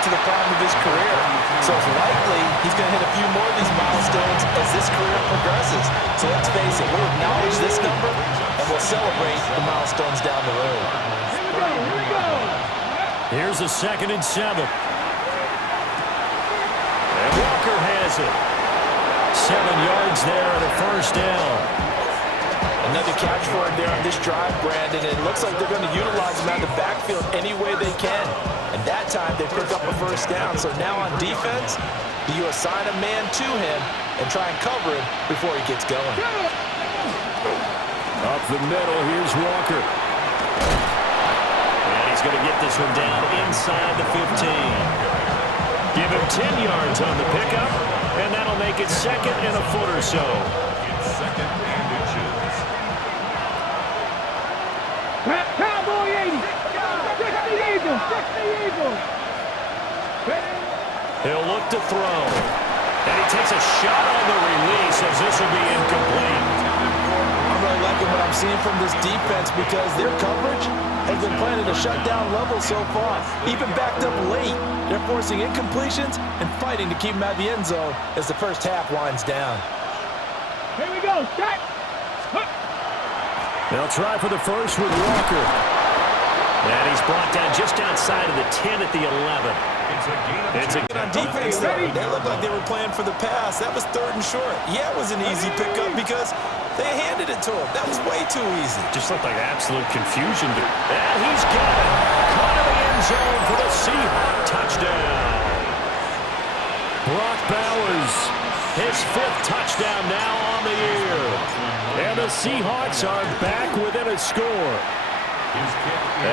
into the prime of his career. So it's likely he's going to hit a few more of these milestones as this career progresses. So let's face it, we'll acknowledge this number, and we'll celebrate the milestones down the road. Here we go. Here's a 2nd and 7. And Walker has it. 7 yards there and a first down. Another catch for him there on this drive, Brandon. It looks like they're going to utilize him out of the backfield any way they can. And that time they pick up a first down. So now on defense, do you assign a man to him and try and cover him before he gets going? Up the middle, here's Walker. And he's going to get this one down inside the 15. Give him 10 yards on the pickup, and that'll make it 2nd and a foot or so. Second and inches. Cowboy 80. 60 Eagles. 60 Eagles. He'll look to throw. And he takes a shot on the release as this will be incomplete. I'm really liking what I'm seeing from this defense because their coverage has been playing at a shutdown level so far. Even backed up late, they're forcing incompletions and fighting to keep them out of the end zone as the first half winds down. Here we go. Shot. They'll try for the first with Walker. And he's brought down just outside of the 10 at the 11. It's a on defense, though, they looked like they were playing for the pass. That was 3rd and short. Yeah, it was an easy pickup because they handed it to him. That was way too easy. Just looked like absolute confusion. And he's got it. Caught in the end zone for the Seahawks touchdown. Brock Bowers, his 5th touchdown now on the year. And the Seahawks are back within a score.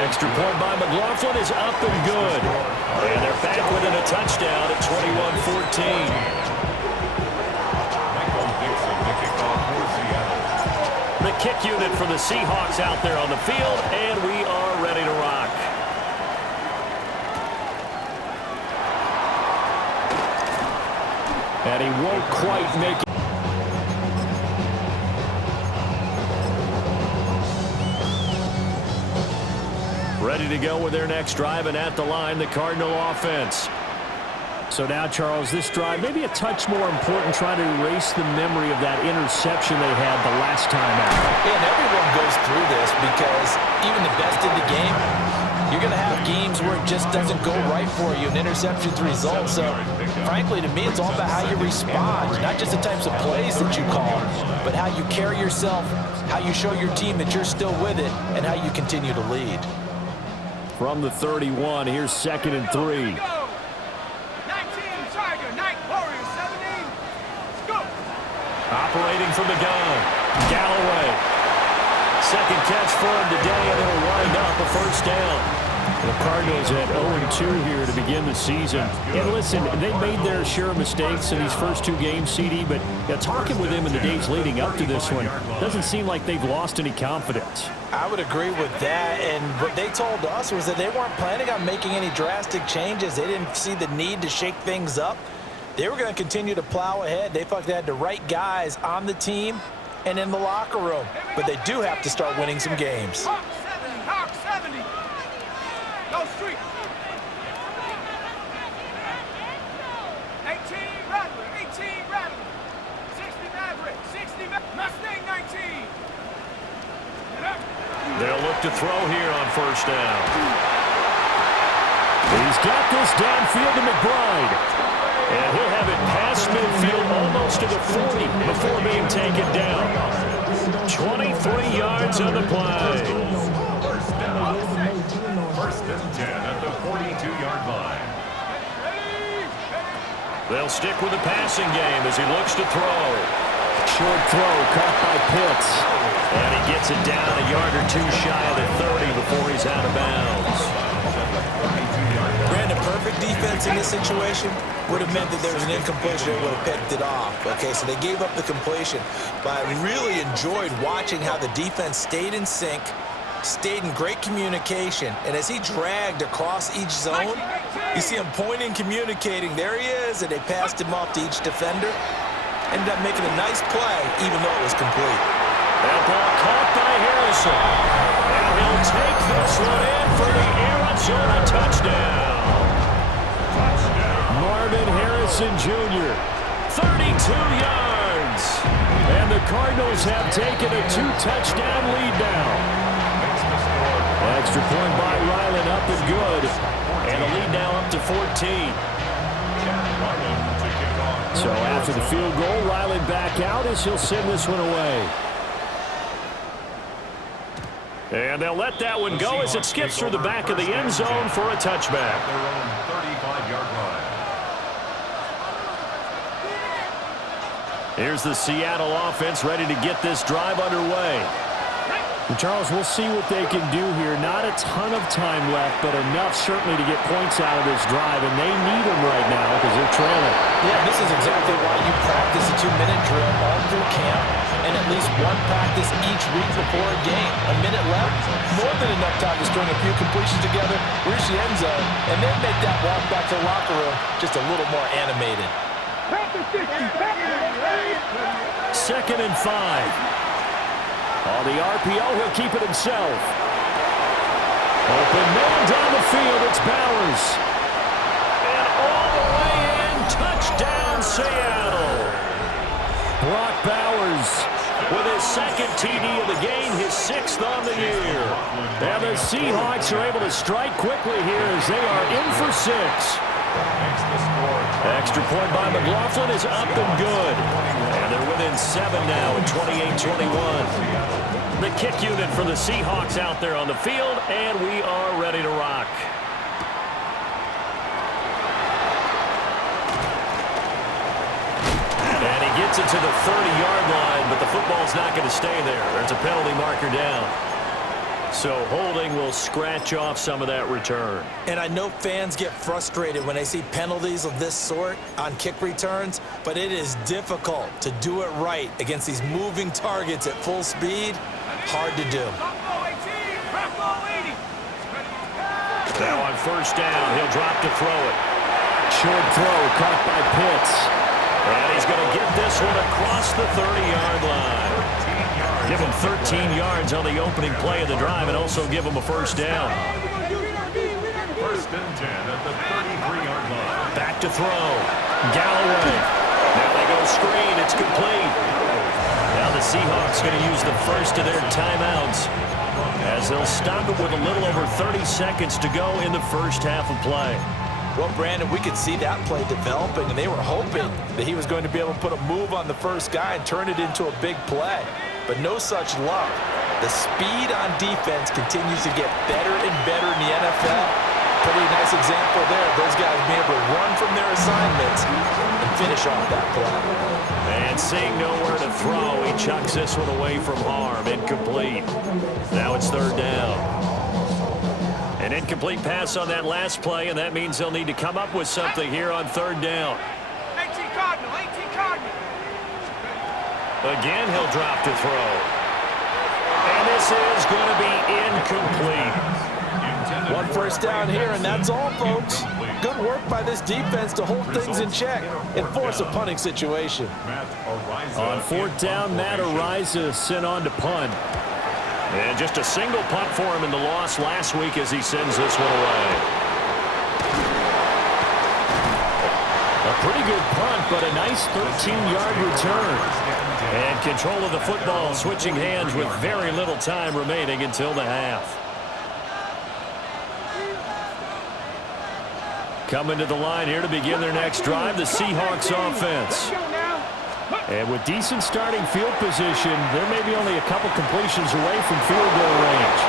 Extra point by McLaughlin is up and good. And they're back within a touchdown at 21-14. The kick unit for the Seahawks out there on the field, and we are ready to rock. And he won't quite make it. Ready to go with their next drive, and at the line, the Cardinal offense. So now, Charles, this drive may be a touch more important, trying to erase the memory of that interception they had the last time out. Yeah, and everyone goes through this because even the best in the game, you're going to have games where it just doesn't go right for you, and interceptions result. So, frankly, to me, it's all about how you respond, not just the types of plays that you call, but how you carry yourself, how you show your team that you're still with it, and how you continue to lead. From the 31, here's 2nd and 3. 19 Tiger, Night Warriors 17. Go. Operating from the gun, Galloway. 2nd catch for him today, and it'll wind up a first down. The Cardinals at 0-2 here to begin the season. And listen, they made their share of mistakes in these first 2 games, CD, but talking with them in the days leading up to this one, doesn't seem like they've lost any confidence. I would agree with that, and what they told us was that they weren't planning on making any drastic changes. They didn't see the need to shake things up. They were going to continue to plow ahead. They felt they had the right guys on the team and in the locker room, but they do have to start winning some games. Hawk 70, Hawk 70. Go street. 18 Rattler, 18 Rattler. 60 Maverick, 60 Mustang 19. They'll look to throw here on first down. He's got this downfield to McBride. And he'll have it past midfield almost to the 40 before being taken down. 23 yards on the play. First down. 1st and 10 at the 42-yard line. They'll stick with the passing game as he looks to throw. Short throw caught by Pitts. And he gets it down a yard or 2 shy of the 30 before he's out of bounds. Brandon, perfect defense in this situation would have meant that there was an incompletion that would have picked it off. Okay, so they gave up the completion. But I really enjoyed watching how the defense stayed in sync, stayed in great communication, and as he dragged across each zone, you see him pointing, communicating. There he is, and they passed him off to each defender. Ended up making a nice play, even though it was complete. That ball caught by Harrison. And he'll take this one in for the Arizona touchdown. Marvin Harrison Jr. 32 yards. And the Cardinals have taken a 2-touchdown lead now. Extra point by Ryland, up and good. And the lead now up to 14. So after the field goal, Ryland back out as he'll send this one away. And they'll let that one go as it skips through the back of the end zone for a touchback. Their own 35-yard line. Here's the Seattle offense ready to get this drive underway. And Charles, we'll see what they can do here. Not a ton of time left, but enough certainly to get points out of this drive, and they need them right now because they're trailing. Yeah, this is exactly why you practice a 2-minute drill all through camp and at least one practice each week before a game. A minute left, more than enough time to string a few completions together, reach the end zone, and then make that walk back to the locker room just a little more animated. 2nd and 5. On the RPO, he'll keep it himself. Open man down the field, it's Bowers. And all the way in, touchdown Seattle. Brock Bowers with his 2nd TD of the game, his 6th on the year. And the Seahawks are able to strike quickly here as they are in for 6. Extra point by McLaughlin is up and good. And they're within 7 now at 28-21. The kick unit for the Seahawks out there on the field, and we are ready to rock. And he gets it to the 30-yard line, but the football's not going to stay there. There's a penalty marker down. So holding will scratch off some of that return. And I know fans get frustrated when they see penalties of this sort on kick returns, but it is difficult to do it right against these moving targets at full speed. Hard to do. Now on 1st down, he'll drop to throw it. Short throw caught by Pitts. And he's going to get this one across the 30-yard line. Give him 13 yards on the opening play of the drive and also give him a 1st down. 1st and 10 at the 33-yard line. Back to throw. Galloway. Now they go screen. It's complete. Now the Seahawks going to use the first of their timeouts as they'll stop it with a little over 30 seconds to go in the first half of play. Well, Brandon, we could see that play developing, and they were hoping that he was going to be able to put a move on the first guy and turn it into a big play. But no such luck. The speed on defense continues to get better and better in the NFL. Pretty nice example there of those guys being able to run from their assignments and finish off that play. And seeing nowhere to throw, he chucks this one away from harm. Incomplete. Now it's 3rd down. An incomplete pass on that last play, and that means they'll need to come up with something here on 3rd down. 18 Cardinal, 18 Cardinal. Again, he'll drop to throw. And this is going to be incomplete. 1 first down here, and that's all, folks. Good work by this defense to hold things in check and force a punting situation. On 4th down, Matt Araiza sent on to punt. And just a single punt for him in the loss last week as he sends this one away. A pretty good punt, but a nice 13-yard return. And control of the football switching hands with very little time remaining until the half. Coming to the line here to begin their next drive, the Seahawks offense. And with decent starting field position, there may be only a couple completions away from field goal range.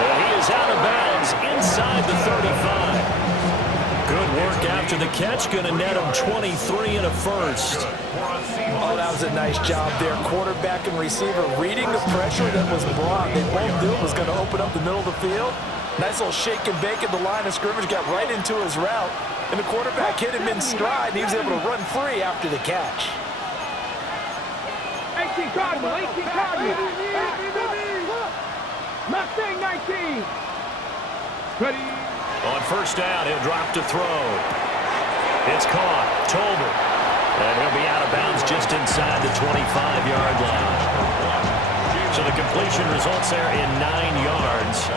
And he is out of bounds inside the 35. Good work after the catch, going to net him 23 and a first. Oh, that was a nice job there. Quarterback and receiver reading the pressure that was brought. They both knew it was going to open up the middle of the field. Nice little shake and bake at the line of scrimmage, got right into his route. And the quarterback hit him in stride, and he was able to run free after the catch. 18 Cardinal, 18 Cardinal. Mustang 19. Ready. On 1st down, he'll drop to throw. It's caught. Tolbert. And he'll be out of bounds just inside the 25-yard line. So the completion results there in 9 yards.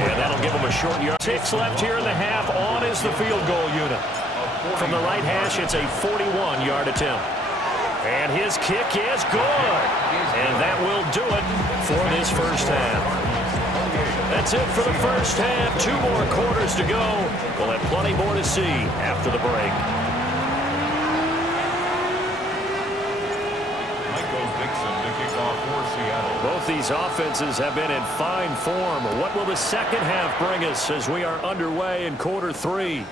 And that'll give him a short yard. 6 left here in the half. On is the field goal unit. From the right hash, it's a 41-yard attempt. And his kick is good. And that will do it for this first half. That's it for the first half. 2 more quarters to go. We'll have plenty more to see after the break. Michael Dixon to kick off for Seattle. Both these offenses have been in fine form. What will the second half bring us as we are underway in quarter 3?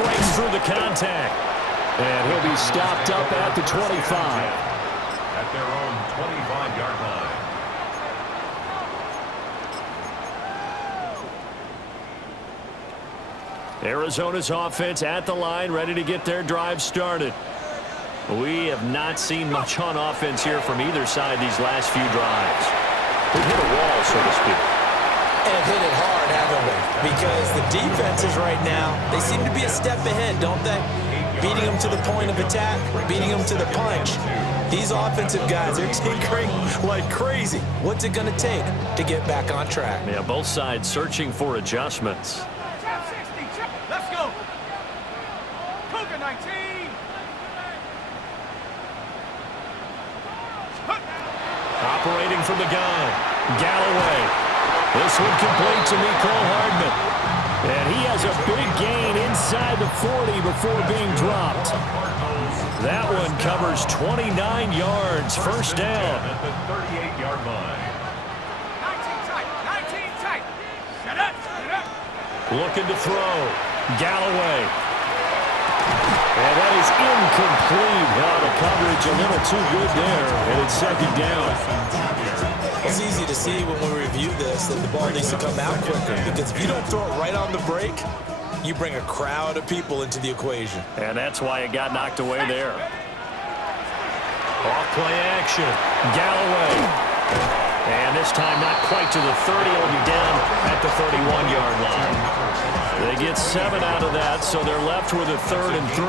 Breaks through the contact. And he'll be stopped up at the 25. At their own 25-yard line. Arizona's offense at the line, ready to get their drive started. We have not seen much on offense here from either side these last few drives. We've hit a wall, so to speak. And hit it hard, haven't we? Because the defenses right now, they seem to be a step ahead, don't they? Beating them to the point of attack, beating them to the punch. These offensive guys are tinkering like crazy. What's it going to take to get back on track? Yeah, both sides searching for adjustments. Trap 60, trap. Let's go. Cougar 19. Operating from the gun, Galloway. This one complete to Mecole Hardman. And he has a big gain inside the 40 before being dropped. That one covers 29 yards, first down. At the 38-yard line. 19 tight, 19 tight. Shut up, shut up. Looking to throw, Galloway. And that is incomplete. Now the coverage a little too good there, and it's second down. It's easy to see when we review this that the ball needs to come out quicker, because if you don't throw it right on the break, you bring a crowd of people into the equation. And that's why it got knocked away there. Off play action, Galloway. And this time not quite to the 30, it'll be down at the 31-yard line. They get 7 out of that, so they're left with a 3rd and 3.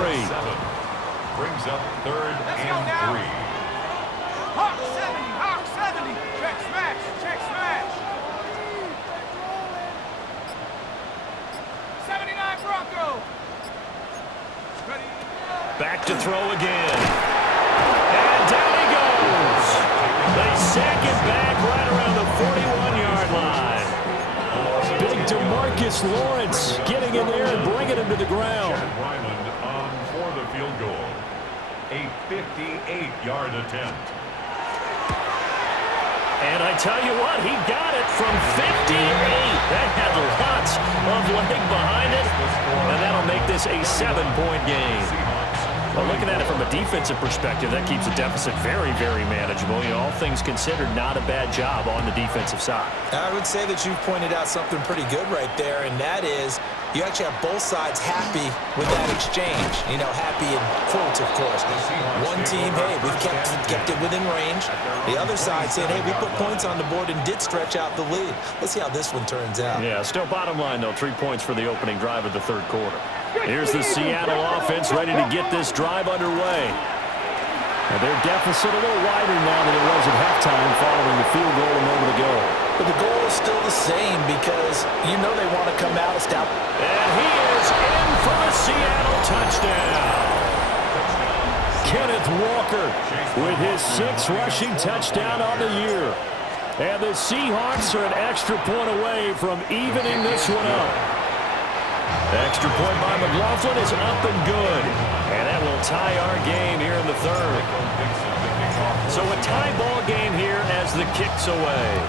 Brings up 3rd and 3. Hawk 70, Hawk 70. Check smash, check smash. 79 Bronco. Ready? Back to throw again. And down he goes. They sack it back right around the 41-yard line. Big DeMarcus Lawrence getting in there and bringing him to the ground. Chad Ryland on for the field goal. A 58-yard attempt. And I tell you what, he got it from 58. That had lots of leg behind it. And that'll make this a 7-point game. Well, looking at it from a defensive perspective, that keeps the deficit very, very manageable. You know, all things considered, not a bad job on the defensive side. I would say that you've pointed out something pretty good right there, and that is you actually have both sides happy with that exchange. You know, happy in quotes, of course. One team, hey, we've kept it within range. The other side saying, hey, we put points on the board and did stretch out the lead. Let's see how this one turns out. Yeah, still bottom line, though, 3 points for the opening drive of the third quarter. Here's the Seattle offense ready to get this drive underway. And their deficit a little wider now than it was at halftime following the field goal a moment ago. But the goal is still the same because you know they want to come out a step. And he is in for the Seattle touchdown. Kenneth Walker with his 6th rushing touchdown on the year. And the Seahawks are an extra point away from evening this one up. Extra point by McLaughlin is up and good. And that will tie our game here in the third. So a tie ball game here as the kick's away.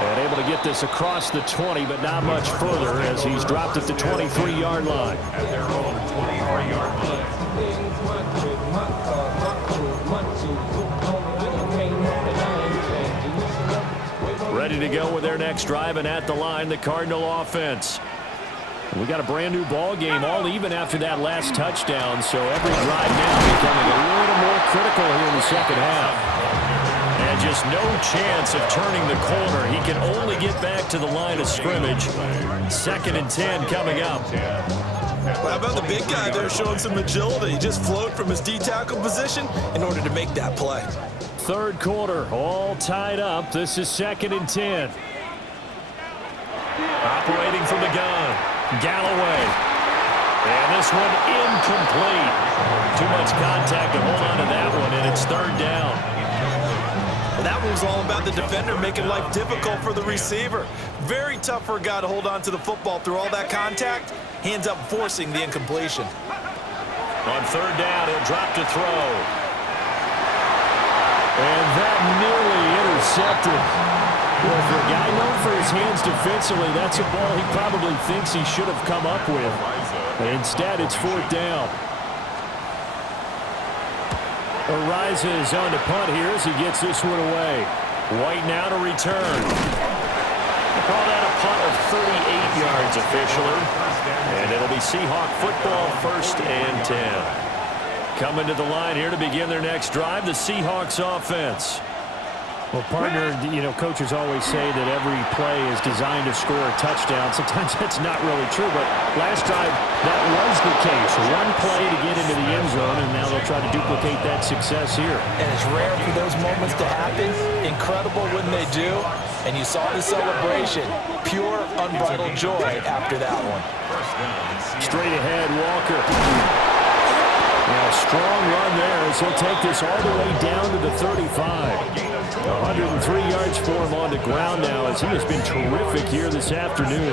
And able to get this across the 20, but not much further as he's dropped at the 23-yard line. At their own 23-yard line. Ready to go with their next drive, and at the line, the Cardinal offense. We got a brand new ball game, all even after that last touchdown, so every drive now becoming a little more critical here in the second half. And just no chance of turning the corner. He can only get back to the line of scrimmage. 2nd and 10 coming up. How about the big guy there showing some agility? He just flowed from his D-tackle position in order to make that play. Third quarter, all tied up. This is 2nd and 10. from the gun. Galloway. And this one incomplete. Too much contact to hold on to that one, and it's third down. That one was all about the defender making life difficult for the receiver. Very tough for a guy to hold on to the football through all that contact. Hands up, forcing the incompletion. On third down, he'll drop to throw. And that nearly intercepted. Well, for a guy known for his hands defensively, that's a ball he probably thinks he should have come up with. But instead, it's fourth down. Ariza is on to punt here as he gets this one away. White now to return. We'll call that a punt of 38 yards officially. And it'll be Seahawk football, 1st and 10. Coming to the line here to begin their next drive, the Seahawks offense. Well, partner, you know, coaches always say that every play is designed to score a touchdown. Sometimes that's not really true, but last drive, that was the case. One play to get into the end zone, and now they'll try to duplicate that success here. And it's rare for those moments to happen. Incredible when they do. And you saw the celebration. Pure, unbridled joy after that one. Straight ahead, Walker. Now, strong run there as he'll take this all the way down to the 35. 103 yards for him on the ground now as he has been terrific here this afternoon.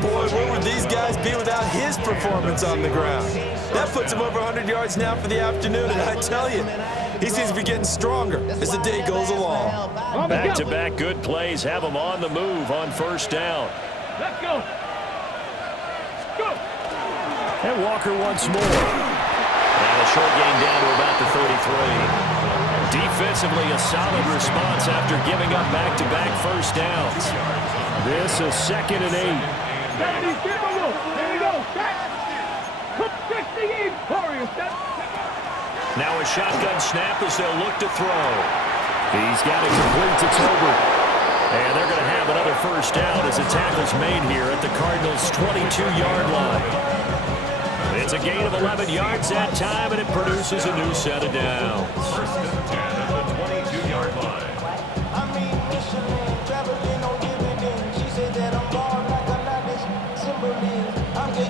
Boy, where would these guys be without his performance on the ground? That puts him over 100 yards now for the afternoon, and I tell you, he seems to be getting stronger as the day goes along. Back-to-back good plays have him on the move on first down. Let's go. Go. And Walker once more. And a short gain down to about the 33. Defensively, a solid response after giving up back-to-back first downs. This is 2nd and 8. Here we go. Now a shotgun snap as they'll look to throw. He's got it complete to Tolbert. And they're going to have another first down as the tackle's made here at the Cardinals' 22-yard line. It's a gain of 11 yards that time, and it produces a new set of downs. 1st and 10 at the 22-yard line.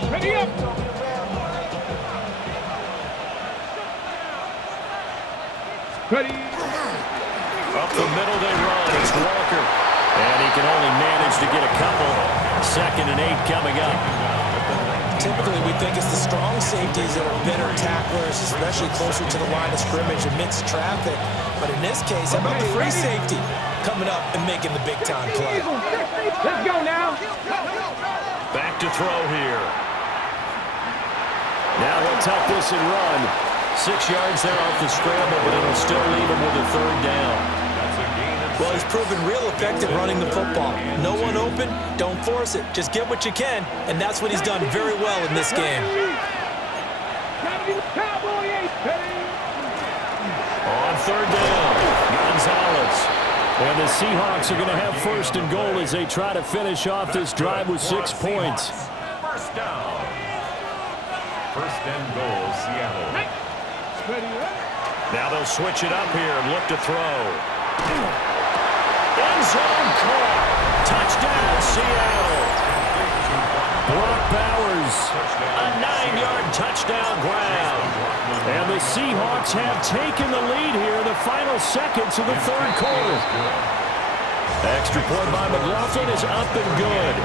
Ready up. Ready. Up the middle they run. It's Walker. And he can only manage to get a couple. 2nd and 8 coming up. Typically, we think it's the strong safeties that are better tacklers, especially closer to the line of scrimmage amidst traffic. But in this case, how about the free safety coming up and making the big-time play? Let's go now. Back to throw here. Now he'll tuck this and run. 6 yards there off the scramble, but it'll still leave him with a third down. Well, he's proven real effective running the football. No one open, don't force it. Just get what you can, and that's what he's done very well in this game. On third down, Gonzalez. And the Seahawks are going to have 1st and goal as they try to finish off this drive with 6 points. First down. 1st and goal, Seattle. Now they'll switch it up here and look to throw. End zone caught. Touchdown, Seattle. Brock Bowers, a 9-yard touchdown grab. And the Seahawks have taken the lead here in the final seconds of the third quarter. Extra point by McLaughlin is up and good.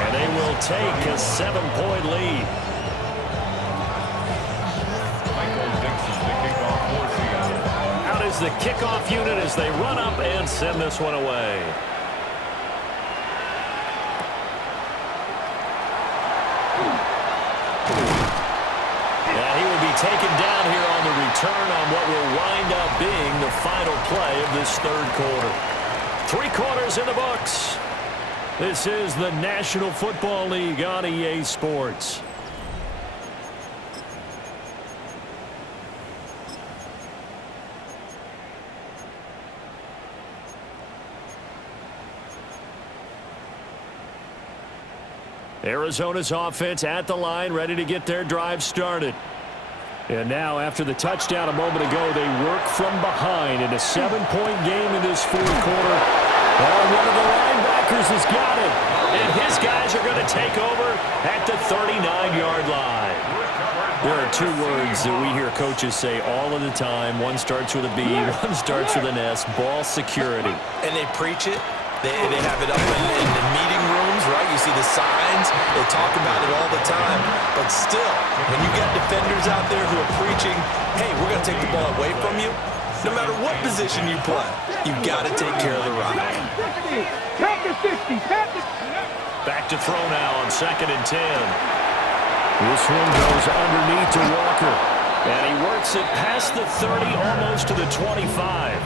And they will take a 7-point lead. The kickoff unit as they run up and send this one away. And he will be taken down here on the return on what will wind up being the final play of this third quarter. 3 quarters in the books. This is the National Football League on EA Sports. Arizona's offense at the line, ready to get their drive started. And now, after the touchdown a moment ago, they work from behind in a 7-point game in this fourth quarter. And one of the linebackers has got it. And his guys are going to take over at the 39-yard line. There are two words that we hear coaches say all of the time. One starts with a B, one starts with an S, ball security. And they preach it. They have it up in the meeting rooms, right? You see the signs. They talk about it all the time. But still, when you got defenders out there who are preaching, hey, we're going to take the ball away from you, no matter what position you play, you've got to take care of the rock. Back to throw now on 2nd and 10. This one goes underneath to Walker. And he works it past the 30, almost to the 25.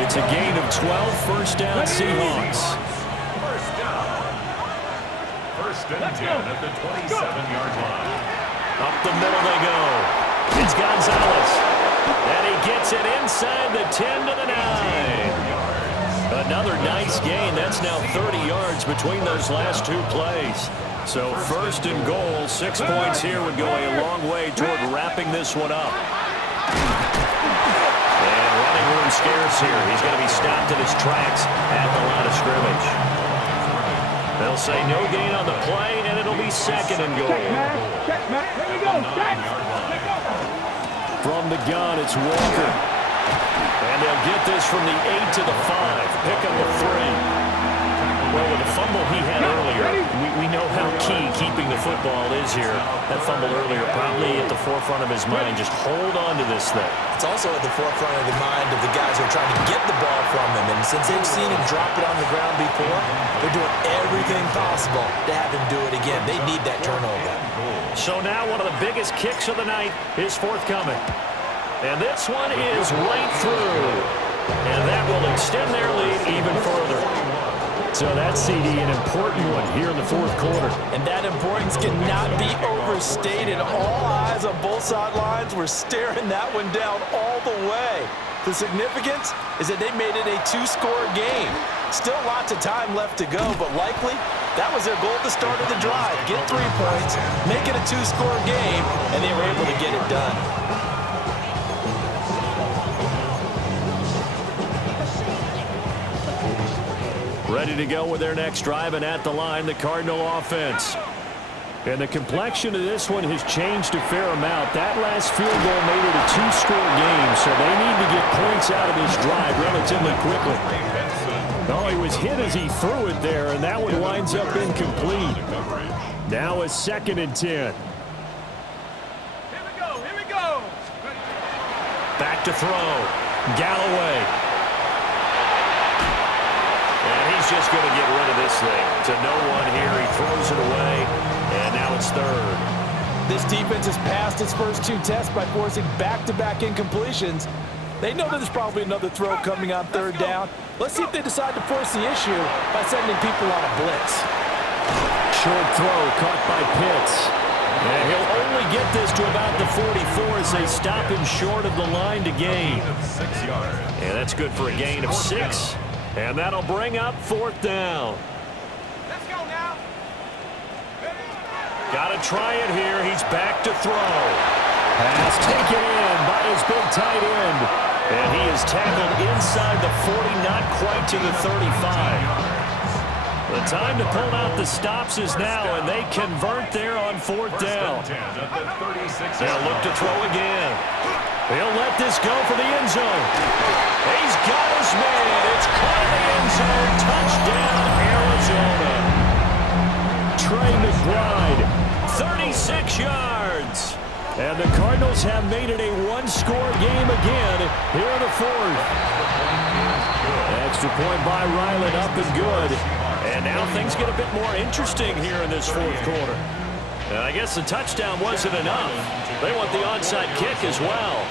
It's a gain of 12, first down Seahawks. First and 10 at the 27-yard line. Up the middle they go. It's Gonzalez. And he gets it inside the 10 to the 9. Another nice gain. That's now 30 yards between those last two plays. So first and goal, 6 points here would go a long way toward wrapping this one up. And running room scarce here. He's going to be stopped in his tracks at the line of scrimmage. They'll say no gain on the play, and it'll be 2nd and goal. From the gun, it's Walker. And they'll get this from the 8 to the 5. Pick up the 3. Well, with the fumble he had earlier, we know how key keeping the football is here. That fumble earlier probably at the forefront of his mind. Just hold on to this thing. It's also at the forefront of the mind of the guys who are trying to get the ball from him. And since they've seen him drop it on the ground before, they're doing everything possible to have him do it again. They need that turnover. So now one of the biggest kicks of the night is forthcoming. And this one is right through. And that will extend their lead even further. So that's, CD, an important one here in the fourth quarter. And that importance cannot be overstated. All eyes on both sidelines were staring that one down all the way. The significance is that they made it a two-score game. Still lots of time left to go, but likely that was their goal at the start of the drive. Get 3 points, make it a two-score game, and they were able to get it done. Ready to go with their next drive, and at the line, the Cardinal offense. And the complexion of this one has changed a fair amount. That last field goal made it a two-score game, so they need to get points out of this drive relatively quickly. Oh, he was hit as he threw it there, and that one winds up incomplete. Now a 2nd and 10. Here we go. Back to throw. Galloway. And he's just going to get rid of this thing. To no one here. He throws it away, and now it's 3rd. This defense has passed its first 2 tests by forcing back-to-back incompletions. They know that there's probably another throw coming on 3rd down. Let's see if they decide to force the issue by sending people on a blitz. Short throw caught by Pitts. And he'll only get this to about the 44 as they stop him short of the line to gain. 6 yards. And that's good for a gain of 6. And that'll bring up 4th down. Let's go now. Got to try it here. He's back to throw. Pass taken in by his big tight end. And he is tackled inside the 40, not quite to the 35. The time to pull out the stops is now, and they convert there on 4th down. They'll look to throw again. He'll let this go for the end zone. He's got his man. It's caught in the end zone. Touchdown, Arizona. Trey McBride, 36 yards. And the Cardinals have made it a one-score game again here in the 4th. Extra point by Ryland, up and good. And now things get a bit more interesting here in this 4th quarter. And I guess the touchdown wasn't enough. They want the onside kick as well.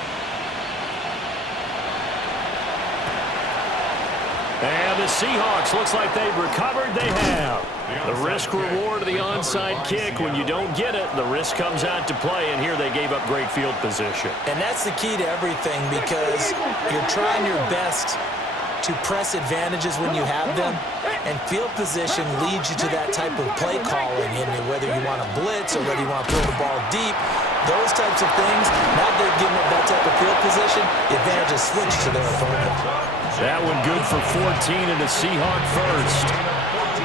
And the Seahawks, looks like they've recovered. They have. The risk-reward of the onside kick. When you don't get it, the risk comes out to play, and here they gave up great field position. And that's the key to everything, because you're trying your best to press advantages when you have them, and field position leads you to that type of play calling, and whether you want to blitz or whether you want to throw the ball deep, those types of things, now they've given up that type of field position, the advantage is switched to their opponent. That one good for 14 and a Seahawk first.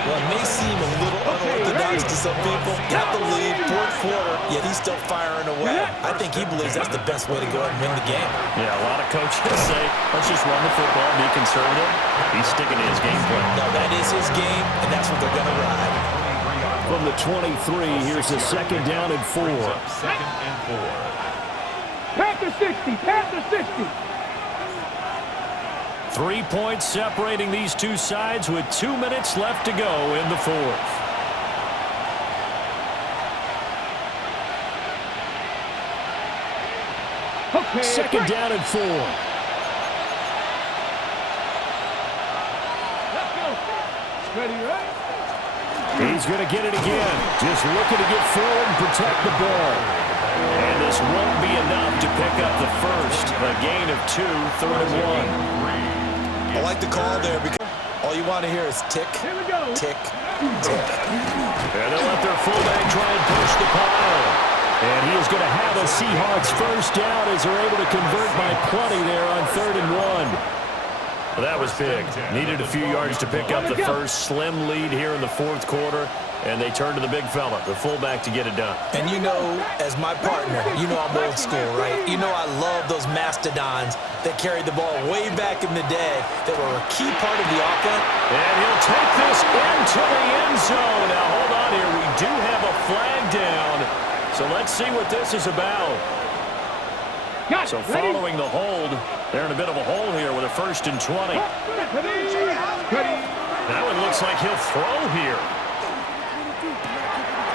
Well, it may seem a little unorthodox to some people. Got the lead, fourth quarter, yet he's still firing away. I think he believes that's the best way to go ahead and win the game. Yeah, a lot of coaches say, let's just run the football, be conservative. He's sticking to his game plan. No, that is his game, and that's what they're going to ride. From the 23, here's a second down and 4. Second and 4. Panther 60, Panther 60. 3 points separating these two sides with 2 minutes left to go in the fourth. Okay. Second down and 4. Let's go. Ready, right? He's going to get it again. Just looking to get forward and protect the ball. And this won't be enough to pick up the first. A gain of 2, 3rd and 1. I like the call there because all you want to hear is tick, Here we go. tick, tick. And they'll let their fullback try and push the pile. And he is going to have a Seahawks first down as they're able to convert by plenty there on 3rd and 1. Well, that was big. Needed a few yards to pick up the first. Slim lead here in the fourth quarter. And they turn to the big fella, the fullback, to get it done. And you know, as my partner, you know I'm old school, right? You know I love those mastodons that carried the ball way back in the day that were a key part of the offense. And he'll take this into the end zone. Now, hold on here. We do have a flag down. So let's see what this is about. So following the hold, they're in a bit of a hole here with a 1st and 20. That one looks like he'll throw here.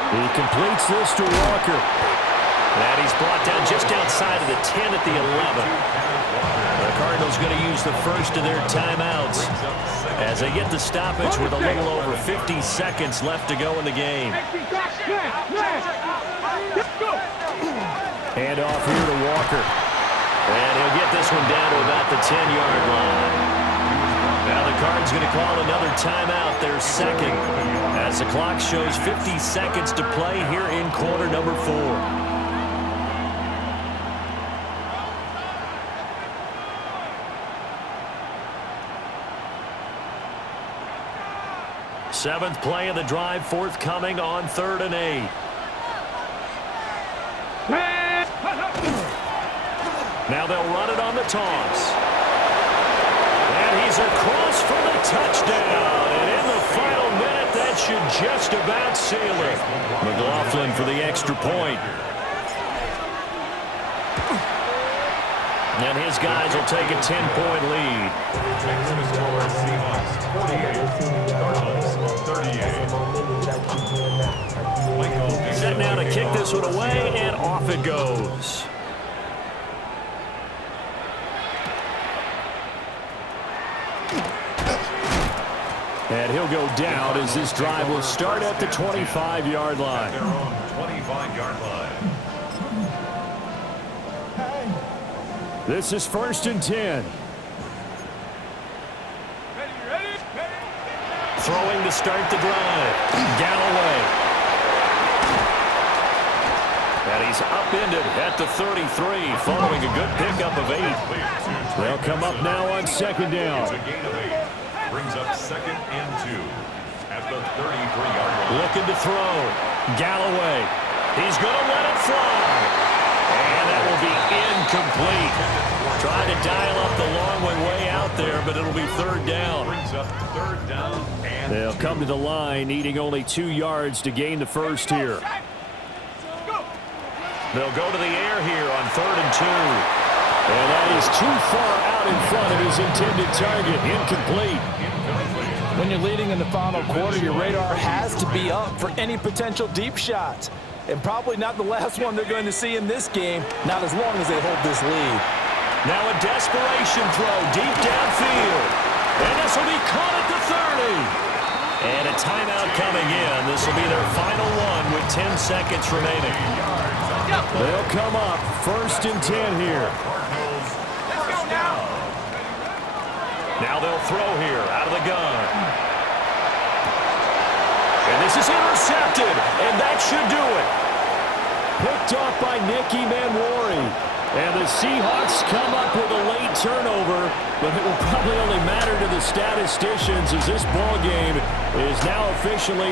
He completes this to Walker. And he's brought down just outside of the 10 at the 11. The Cardinals going to use the first of their timeouts as they get the stoppage with a little over 50 seconds left to go in the game. Hand off here to Walker. And he'll get this one down to about the 10-yard line. Now the Cards going to call another timeout, their second, as the clock shows 50 seconds to play here in quarter number 4. Seventh play of the drive forthcoming on 3rd and 8. Now they'll run it on the toss. And he's across for the touchdown. And in the final minute, that should just about seal it. McLaughlin for the extra point. And his guys will take a 10-point lead. Makes the score Seahawks 48, Cardinals 38. Set now to kick this one away, and off it goes. And he'll go down as this drive will start at the 25-yard line. Their own 25-yard line. This is 1st and 10. Throwing to start the drive. Galloway. And he's upended at the 33 following a good pickup of 8. They'll come up now on 2nd down. It's a gain of 8. Brings up 2nd and 2 at the 33-yard line. Looking to throw. Galloway. He's going to let it fly. And that will be incomplete. Trying to dial up the long way out there, but it'll be 3rd down. Brings up 3rd down and They'll 2. come to the line, needing only 2 yards to gain the first here. They'll go to the air here on 3rd and 2. And that is too far out in front of his intended target. Incomplete. When you're leading in the final quarter, your radar has to be up for any potential deep shots. And probably not the last one they're going to see in this game, not as long as they hold this lead. Now a desperation throw deep downfield. And this will be caught at the 30. And a timeout coming in. This will be their final one with 10 seconds remaining. They'll come up 1st and 10 here. Let's go now. Now they'll throw here out of the gun. And this is intercepted, and that should do it. Picked off by Nicky Manwari. And the Seahawks come up with a late turnover, but it will probably only matter to the statisticians as this ball game is now officially